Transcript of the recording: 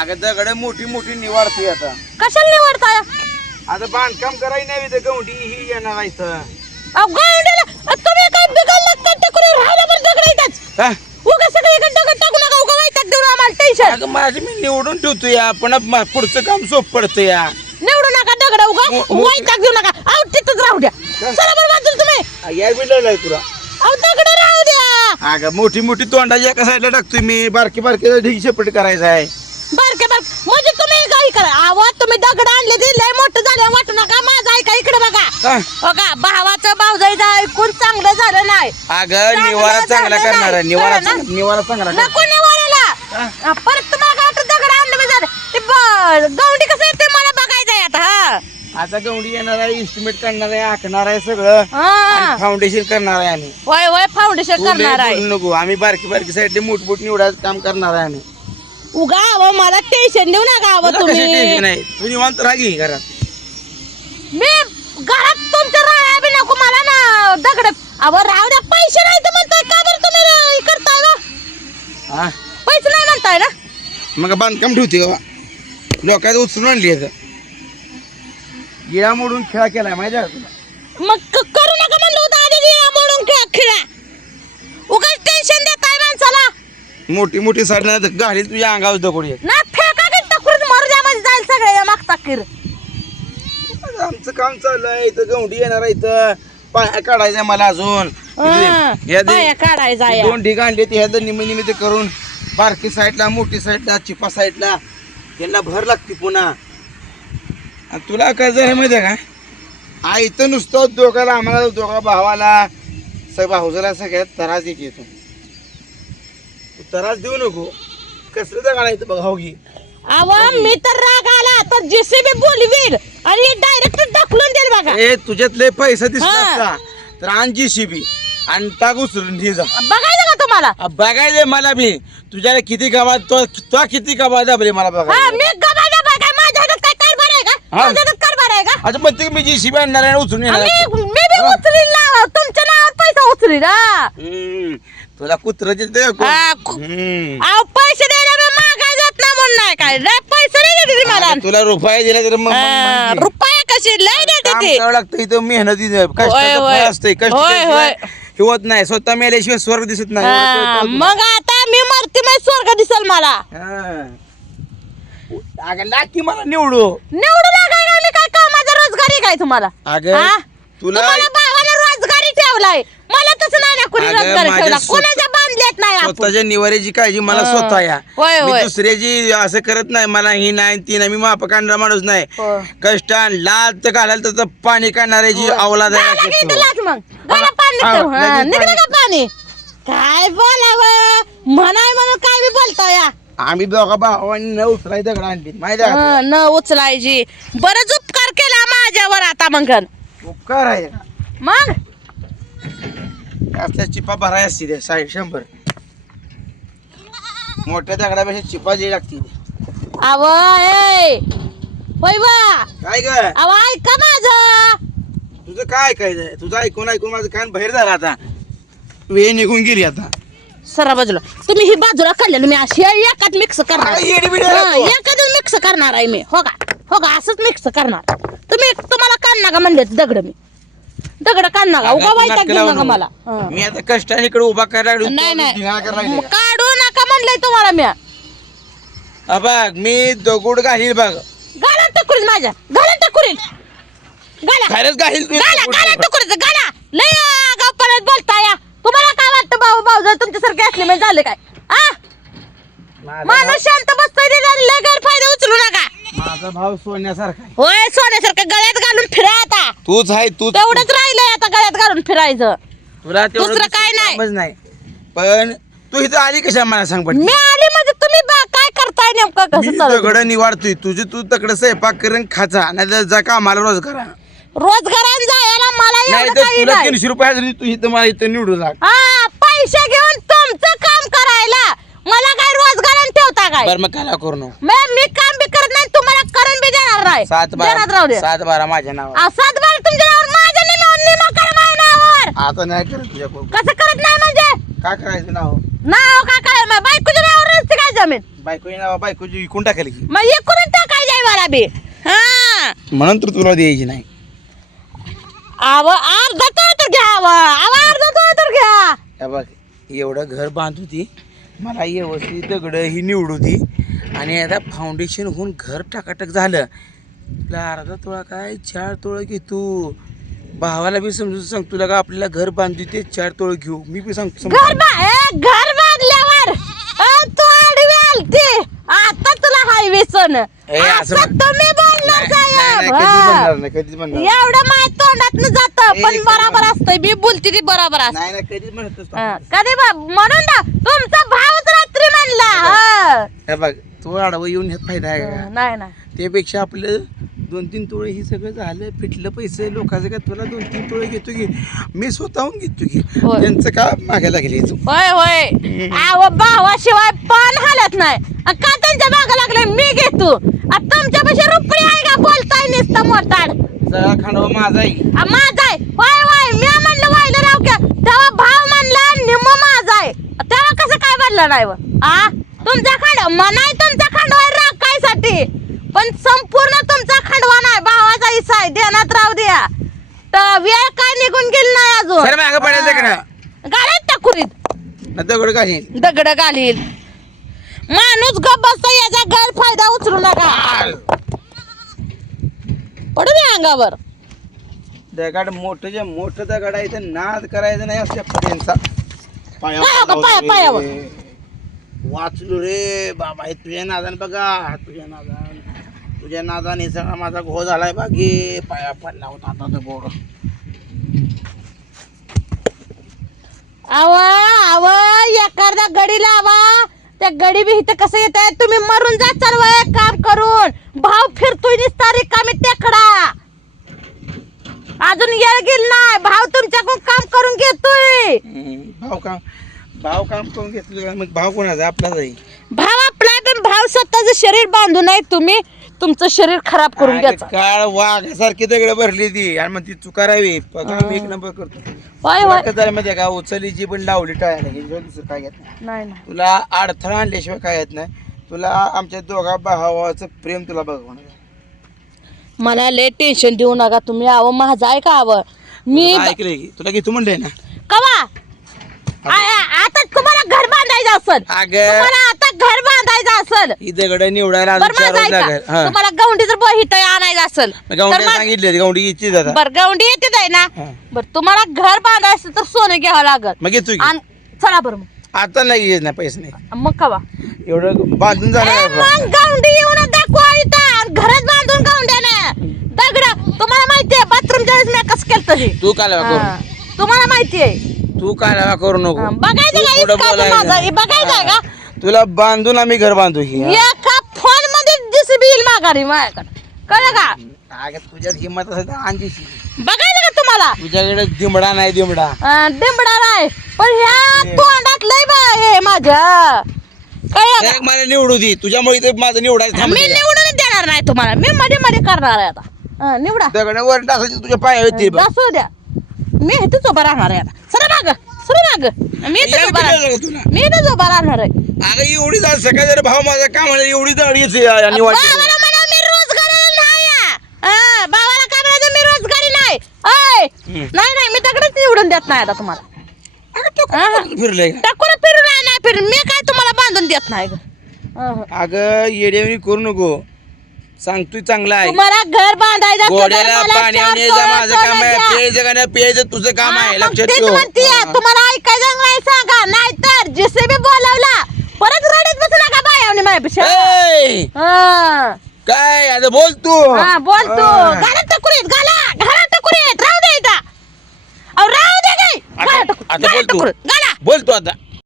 अगं दगड मोठी मोठी निवारतोय आता. कशाला निवडताय आता बांधकाम करायला नाही तर गवंडी ही येणार आहे इथं. अहो, गावंडीला, अ, तुम्ही काय का? टेकून राहिला बरं दगड येतात हा? उगा सगळीकडे दगड टाकू नका उगा वैताग देऊन आम्हाला टेन्शन अगं माझं मी निवडून ठेवतो या पण म- पुढचं काम सोप पडतं या. निवडू नका दगड उगा मो- वैताग देऊ नका. अहो तिथंच राहू द्या. चला बरं बाजूला तुम्ही. या बिलला तुला अहो दगड राहू द्या. अगं मोठी मोठी तोंडाची एका साईडला टाकतोय मी. बारकी बारकी ढिग शेपट करायचा आहे. बारके बार. म्हणजे तुम्ही करा आवाज तुम्ही दगड आणले ते लय मोठं झालं वाटू नका माझं ऐका इकडे बघा. हा? बघा भावाचं भाऊजाईचं ऐकून चांगलं झालं नाही. अगं चांगलं निवारा चांगला झालं करणार आहे नाही. निवारा कळलं ना? चांगला- निवारा चांगला. नको निवारायला? आ, परत तुम्हाला दगड आणलं मी झालं. ते ब- गवंडी कसं येते मला बघायचंय आता हा. आता गवडी येणार आहे इस्टिमेट काढणार आहे आखणार आहे सगळं. हा. फाउंडेशन करणार आहे आम्ही. वय वय फाउंडेशन तू लय करणार आहे. बोलू नको आम्ही बारकी बारकी साईड मोठ मोठ निवडायचं काम करणार आहे आम्ही. उगा अहो, मला टेन्शन देऊ नका अहो तुला कशाची तुम्ही. tension आहे? तू निवांत रागी घरात. मी घरात तुमच्या राहा बी नको मला ना दगड अहो राहू द्या पैसे नाही तर म्हणताय का बरं तुम्ही हे करताय ना हा? पैसे नाही म्हणताय ना? मग बांधकाम ठेवते लोकांचं उचलून आणली आहे गिळा मोडून खेळा केलाय माहिती आहे का तुला? मग क- करू नका म्हणलं होतं आधी दिया मोडून खेळ खेळा. उगाच टेन्शन माणसाला मोठी मोठी साडणार गाडी तुझ्या अंगावर दगडी आहे. ना फेका की टकुरीत मरू द्या म्हणजे जाईल सगळे मागता किर. आमचं काम चालू आहे इथं गवंडी येणार आहे इथं. पाया काढायचं मला अजून. इथे- या दे- काढायचा दोन आणले ते ह्याचं निम निमित्त करून. बारकी साईडला मोठी साईडला चिपा साईडला. यांना भर लागते पुन्हा. आणि तुला काय झालं माहिती आहे का? आ इथं नुसतं दोघाला आम्हाला दोघा भावाला. सग भाऊजाला सगळ्यात त्रास देत येतो त्रास देऊ नको. कसलं जगा इथं बघ हो घे अवा मी तर राग आला. तर जेसीबी बोलवील आणि डायरेक्ट ढकलून देईल बघा. ए तुझ्यात लय पैसा हा. असता. तर आण जीसीबी आणि टाक उचलून हे जा. बघायचं का तुम्हाला? आ, बघायले मला बी. तुझ्याला किती गावात तो तो किती गावात दाबले मला हा बघायला मी गबायला बघा. माझ्या हातात काय कारभार आहे का? हा. माझ्या हातात कारभार आहे का? म्हणते की मी जीसीबी आणणार आहे आणि उचलून येणार. आम्ही मी बी उचलील ना तुमच्या नावावर पैसा उचलील हा. हम्म, तुला कुत्र? हा, कु- हम्म. अहो पैसे द्यायला मी मागाय जात ना म्हणून नाही काय लय पैसे नाही देते ती मला तुला रुपये दिला तर मग- हा, रुपये कशी लय देते काम ती करावं लागतं इथं मेहनती कष्टाचं होय. फळ असतंय कष्ट होय, केल्याशिवाय होय. हे होत नाही स्वतः मेल्याशिवाय स्वर्ग दिसत नाही हा. मग आता मी मरते मग स्वर्ग दिसल मला हा. अगं लाकी मला निवडू निवडू लागाय ना मी काय कामाचा रोजगारी काय तुम्हाला अगं हा? तुला तुम्हाला भावाला रोजगारी ठेवलाय मला तसं नाही ना कोणी अगं, रोजगारी माझ्या ठेवला स्वतः- कोणाच्या बांधल्यात नाही आपण स्वतःच्या निवाऱ्याची काळजी मला हा. स्वतः या होय, मी होय. दुसऱ्याची असं करत नाही मला ही नाही ती नाही मी माप काढणारा माणूस नाही हो. कष्टान लाज तर घालायला तर पाणी काढणाऱ्याची अवलाद आहे की मग घाला पाणी हा, निघतं. हा, लगेच निघलं पाणी. का पाणी काय बोलावं म्हणाय म्हणून काय बी बोलता या आम्ही दोघा भावांनी न उचलाय दगड आणली माहिती आहे का? हा, न उचलायची बरंच उपकार केला माझ्यावर आता मग उपकार आहे? मग असल्या चिपा भराय असते ते साईड शंभर. मोठ्या दगडापेक्षा चिपा जे लागते आव ए! होय बा काय ग? आव ऐका माझं. तुझं काय काय तुझं ऐकून ऐकून माझं कान बाहेर झाला आता. वेळ निघून गेली आता. सरा बाजूला. तुम्ही ही बाजूला काढलेलं मी अशी एकात मिक्स करणार. अरे, येडी-बिडी आहे हा, तू. एकातच मिक्स करणार आहे मी. हो का? हो का? असंच मिक्स करणार. तुम्ही तुम्हाला काढ नका म्हणले दगड मी. दगड काढ नका उगा देऊ लावू नका. मला. हा. मी आता कष्टाने इकडे उभा करायला नाही? काढू नका म्हणलंय तुम्हाला मी. हा बघ मी दगड घालील बघ. गाला टकुरीत माझ्या गाला टकुरीत गाला. खरंच घालील तू गाला दगड. गाला टकुरीत गाला. लय गाव परत बोलता या. तुम्हाला काय वाटतं भाऊ भाऊ जर तुमच्यासारखे असले म्हणजे झाले काय? आ? माणूस शांत बसतोय लय गैरफायदा उचलू नका. भाव- माझा भाव सोन्यासारखा आहे. होय सोन्यासारखं गळ्यात घालून फिरा आता. तूच आहे तू तेवढंच राहिलंय आता गळ्यात घालून फिरायचं. तुला तेवढं दुसरं काय नाही. कामच नाही. पण तू इथं आली कशा मला सांग पण मी आली म्हणजे तुम्ही बा- काय करताय नेमकं? मी कसं चालू दगड निवाडतोय तुझी तू तकडे स्वयंपाक करून खाचा नाही तर जा का मला रोज करा रोजगारात जायला मला नाही एवढं तर काही तुला नाही. तीनशे रुपये हजेरी तू इथं मला इथं निवडू लाग. हा पैसे घेऊन तुमचं काम करायला. मला काय रोजगारात ठेवता काय? बरं मग काय करू नको. मी काम बी करत नाही तुम्हाला करून नाही सात देणार राहू बारा दे. सात बारा माझ्या नावावर. आ, सात बार तुमच्या नावावर माझ्या निमा निमा करा माझ्या नावावर आता नाही करत तुझ्या कसं करत नाही म्हणजे? काय करायचं नाव? नाव का काय? मग बायकोच्या नावावर नसते काय जमीन? बायको येणार बायकोची विकून टाकायला की. मग टाकायची आहे मला बी. हा. म्हणून तर तुला द्यायची नाही. आव अर्धा तर घ्या आव. आव अर्धा तर घ्या. हे बघ एवढं घर बांधू ती मला व्यवस्थित दगड ही निवडू ती. आणि आता फाउंडेशन होऊन घर टाकाटक झालं. तुला अर्धा तोळा काय? चार तोळं घे तू. भावाला बी समजून सांग तुला का आपल्याला घर बांधू ते चार तोळं घेऊ. मी बी सांगतो. घर बा ए, घर बांधल्यावर अ, तू आडवी आलती. आता तुला हायवे सण. ए, असं असं म्हण- तुम्ही बोलणार साहेब हा. नाही कधीच म्हणणार. एवढं माय तोंडात जात ए, पण बरोबर असतंय. मी बोलते ती बरोबर असत नाही नाही कधीच म्हणत नसतो. कधी बा म्हणून ना तुमचा भावच रात्री म्हणला. हा. हे बघ तू आडवं येऊन ह्यात फायदा आहे का? नाही नाही. त्यापेक्षा आपलं दोन तीन तोळे हे सगळं झालं फिटलं पैसे लोकांचं का तुला दोन तीन तोळे घेतो की मी स्वतःहून घेतो की. होय. त्यांचं का मागे लागले तू होय होय. आव भावाशिवाय पण हालत नाही. का त्यांच्या मागं लागले मी घेतो. आ, तुमच्यापाशी रुपये आहे का? बोलताय नुसतं मोठाड सगळा खांडवा माझा आहे. आ, माझा आहे. होय होय. मी म्हणलं व्हायला राव क्या. तेव्हा भाव म्हणला निम्म माझा आहे. तेव्हा कसं काय बनलं नाही व? आ? तुमचा खांड मनाय तुमचा खांडवा राखायसाठी. पण संपूर्ण तुमचा खांडवा नाही भावाचा हिस्सा आहे देण्यात राहू द्या. तर वेळ काय निघून गेली नाही सर अजून मागं पडायचं का? गाड्यात टाकुरीत ना दगड घालीन. दगड घालील माणूस गप बसता याचा गैरफायदा उचलू नका. पडू दे अंगावर. दगड मोठं जे मोठं दगड आहे ते नाद करायचं नाही पाया पाया- रे. पायावर. वाचलो रे बाबा हे तुझ्या नादान बघा तुझ्या नादान. तुझ्या नादाने सगळा माझा घो झालाय बागे पाया पडला होता आता तो बोर आव आव एखादा गडी लावा. त्या गडी बी इथं कसं येत आहे? तुम्ही मरून जा चालू काम करून. भाव फिरतोय निसता रिकामी टेकडा. अजून येळ गेल नाही. भाव तुमच्याकडून काम करून घेतोय. भाव काम भाव काम करून घेतलं? मग भाव कोणाचा आपलाच आहे. भाव स्वतःचं शरीर बांधून नाही तुम्ही. तुमचं शरीर खराब करून घ्यायचं. काळ वाघासारखी दगड भरली ती. आणि मग ती चुकारावी बघा एक नंबर करतो. होय होय झालं का? उचलीची पण लावली टाळायला हे दुसरं काय घेत नाही. नाही नाही. तुला अडथळा आणल्याशिवाय काय येत नाही. तुला आमच्या दोघा भावाचं प्रेम तुला बघवणार मला लय टेन्शन देऊ नका तुम्ही. आव माझा आहे का आव. मी तुला ऐकलंय की? तुला घेतो म्हणलंय ना? कवा? आ- आ- आता तुम्हाला घर बांधायचं असेल. अगं. तुम्हाला बांधायचं असेल. ही दगड निवडायला अजून बरं चार माझं वर्ष ऐका. लागेल हा. तुम्हाला गवंडी जर बहिट आणायचं असेल तर गवंडी मग- सांगितले गवंडी इच्छित आता. बर गवंडी येते आहे ना? हा. बर तुम्हाला घर बांधायचं तर सोनं घ्यावं लागल. मग घेतो की. आणि चला बरं मग. आता नाही येत नाही पैसे नाही. मग कवा? एवढं बांधून ए, जाणार मग गवंडी येऊन दाखवा इथं. आणि घरात बांधून गवंड्याने. दगड तुम्हाला माहितीये बाथरूमच्या वेळेस मी कसं केलं हे. तू हा. करू तुम्हाला माहितीये. तू कालवा करू नको. बघायचं तू का पुढं इतकं बोलायचं. माझं बघायचं. का? तुला बांधून आम्ही घर बांधू ही. एका फोनमध्ये जेसीबी येईल माघारी माझ्याकडे. कळलं का? अगं तुझ्यात हिंमत असेल तर बघायचं का तुम्हाला? तुझ्याकडे दिमडा नाही दिमडा. अं, डिंबडा नाही. पण ह्या तोंडात लय बा हे माझ्या कळलं मला निवडू दे. तुझ्यामुळे इथे माझं निवडायचं थांबलं मी? निवडून देणार नाही तुम्हाला. मी मध्ये मध्ये करणार आहे आता. अं, निवडा. दगड वर टाकायची तुझ्या येते बघ. असू द्या. मी इथेच उभा राहणार आहे आता. सर माग सर माग. मी इथेच उभा राहणार. तुला? मी इथेच उभा राहणार आहे. अगं एवढी झालं सकाळी जर भाव माझा काम आहे एवढी दगड येते आणि मी नाही आहे. हा, काय म्हणायचं मी रोजगारी नाही ओय. नाही नाही मी दगडच निवडून देत नाही आता तुम्हाला हा. फिरलंय का टाकून फिरून नाही नाही फिरून मी काय तुम्हाला बांधून देत नाही ग. अहं. अगं येड्यावणी करू नको सांगतोय चांगला आहे तुम्हाला घर बांधायचं असलं तर गोड्याला मला पाणी तोळा माझं काम आहे द्या. प्यायचं का नाही प्यायचं तुझं काम हा, आहे मग लक्षात तेच ठेव म्हणतीये, हा. तुम्हाला ऐकायचं नाही सांगा नाहीतर जेसीबी बोलावला परत रडत बसू नका ए, हा. काय आता बोल तू. हा, बोल तू. हा. घाला टकुरीत घाला घाला टकुरीत राहू दे इथं. अहो, राहू दे काय घाला आता टकुरीत, आता घाला बोल तू. टकुरीत, घाला. बोल तू आता.